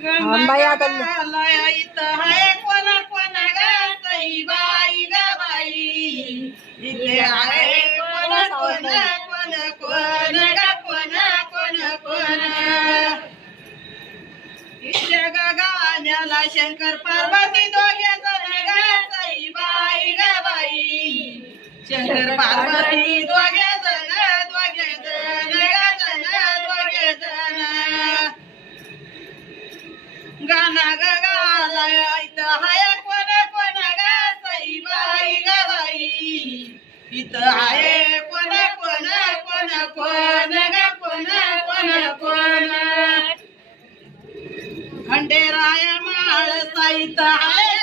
बाई आता इथं आहे कोण कोण ग सई बाई ग बाई इथे आहे कोण कोण कोण कोण ग कोण कोण कोण इथे ग गाण्याला शंकर पार्वती दोघे जण ग सई बाई ग बाई शंकर पार्वती दोघे जण दोघे जण ग जण दोघे जण गाना ग गाला इथं हाय कोण कोण ग सई बाई ग बाई इथं आहे कोण कोण कोण कोण ग कोण कोण कोण खंडेराय माळसा इथं आहे